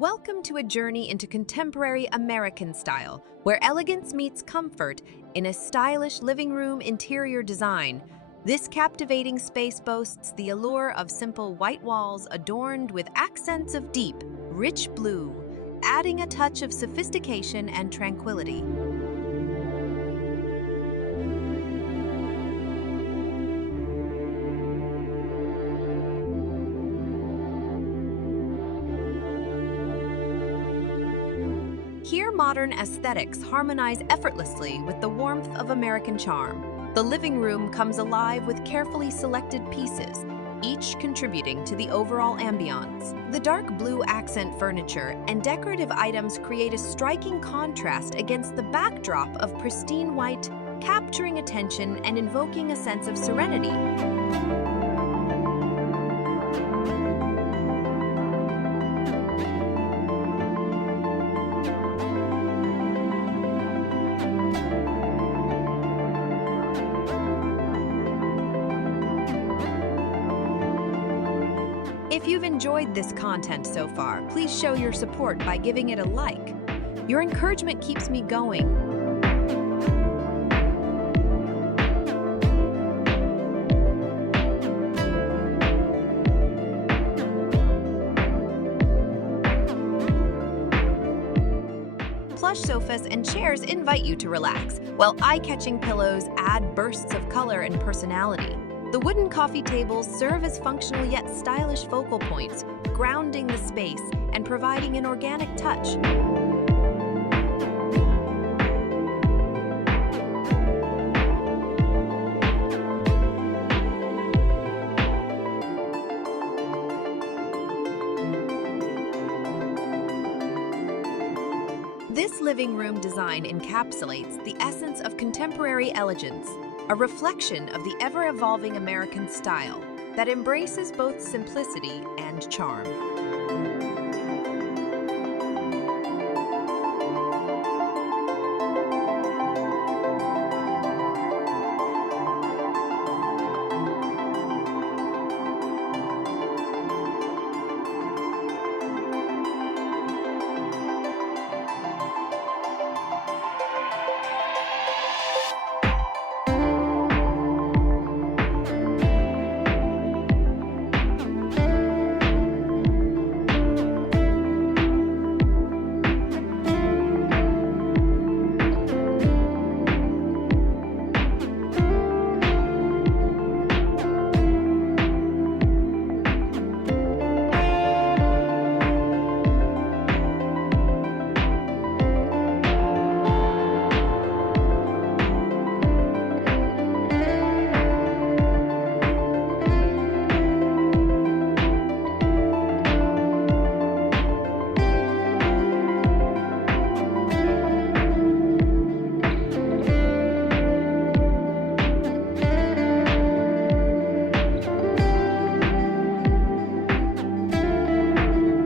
Welcome to a journey into contemporary American style, where elegance meets comfort in a stylish living room interior design. This captivating space boasts the allure of simple white walls adorned with accents of deep, rich blue, adding a touch of sophistication and tranquility. Here, modern aesthetics harmonize effortlessly with the warmth of American charm. The living room comes alive with carefully selected pieces, each contributing to the overall ambiance. The dark blue accent furniture and decorative items create a striking contrast against the backdrop of pristine white, capturing attention and invoking a sense of serenity. If you've enjoyed this content so far, please show your support by giving it a like. Your encouragement keeps me going. Plush sofas and chairs invite you to relax, while eye-catching pillows add bursts of color and personality. The wooden coffee tables serve as functional yet stylish focal points, grounding the space and providing an organic touch. This living room design encapsulates the essence of contemporary elegance, a reflection of the ever-evolving American style that embraces both simplicity and charm.